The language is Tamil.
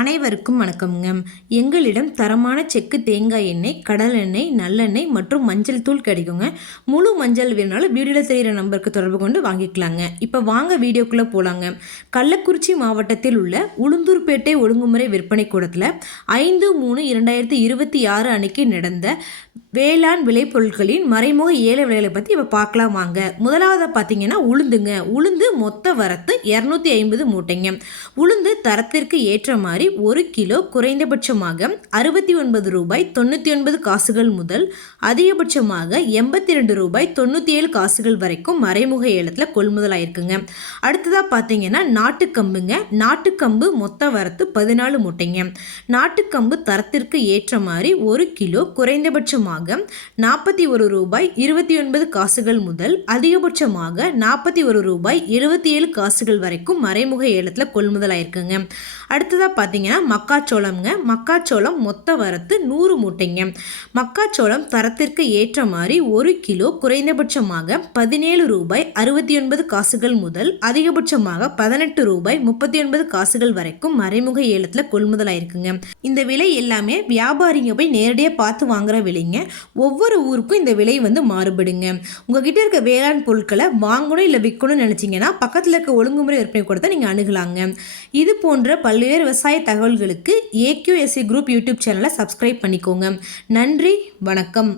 அனைவருக்கும் வணக்கம்ங்க. எங்களிடம் தரமான செக்கு தேங்காய் எண்ணெய், கடல் எண்ணெய், நல்லெண்ணெய் மற்றும் மஞ்சள் தூள் கிடைக்குங்க. முழு மஞ்சள் வேணாலும் வீடியோவில் தெரிகிற நம்பருக்கு தொடர்பு கொண்டு வாங்கிக்கலாங்க. இப்போ வாங்க வீடியோக்குள்ளே போகலாங்க. கள்ளக்குறிச்சி மாவட்டத்தில் உள்ள உளுந்தூர்பேட்டை ஒழுங்குமுறை விற்பனை கூடத்தில் 5/3/2026 அன்னைக்கு நடந்த வேளாண் விளைபொருட்களின் மறைமுக ஏல விலைகளை பற்றி இப்போ பார்க்கலாம் வாங்க. முதலாவது பார்த்தீங்கன்னா உளுந்துங்க. உளுந்து மொத்த வரத்து 250 மூட்டைங்க. உளுந்து தரத்திற்கு ஏற்ற மாதிரி 1 கிலோ குறைந்தபட்சமாக 69 ரூபாய் 99 காசுகள் முதல் அதிகபட்சமாக 82 ரூபாய் 97 காசுகள் வரைக்கும் மறைமுக ஏலத்தில் கொள்முதல் ஆயிருக்குங்க. அடுத்ததாக பார்த்தீங்கன்னா நாட்டுக்கம்புங்க. நாட்டுக்கம்பு மொத்த வரத்து 14 மூட்டைங்க. நாட்டுக்கம்பு தரத்திற்கு ஏற்ற மாதிரி 1 கிலோ குறைந்தபட்சமாக 41 ரூபாய் 29 காசுகள் முதல் அதிகபட்சமாக 41 ரூபாய் 77 காசுகள் வரைக்கும் மறைமுக ஏலத்தில் கொள்முதல் ஆயிருக்குங்க. அடுத்ததாக பார்த்தீங்கன்னா மக்காச்சோளம்ங்க. மக்காச்சோளம் மொத்த வரத்து 100 மூட்டைங்க. மக்காச்சோளம் தரத்திற்கு ஏற்ற மாதிரி 1 கிலோ குறைந்தபட்சமாக 17 ரூபாய் 69 காசுகள் முதல் அதிகபட்சமாக 18 ரூபாய் 39 காசுகள் வரைக்கும் மறைமுக ஏலத்தில் கொள்முதல் ஆயிருக்குங்க. இந்த விலை எல்லாமே வியாபாரிங்க போய் நேரடியாக பார்த்து வாங்குற விலைங்க. ஒவ்வொரு ஊருக்கும் இந்த விலை மாறுபடுங்க. உங்ககிட்ட இருக்க வேளாண் பொருட்களை வாங்கணும் இல்லை விற்கணும்னு நினைச்சீங்கன்னா பக்கத்தில் இருக்க ஒழுங்குமுறை விற்பனை கூடத்தை நீங்கள் அணுகலாங்க. இது போன்ற பல்வேறு விவசாய தகவல்களுக்கு AQSA குரூப் யூடியூப் சேனலை சப்ஸ்கிரைப் பண்ணிக்கோங்க. நன்றி, வணக்கம்.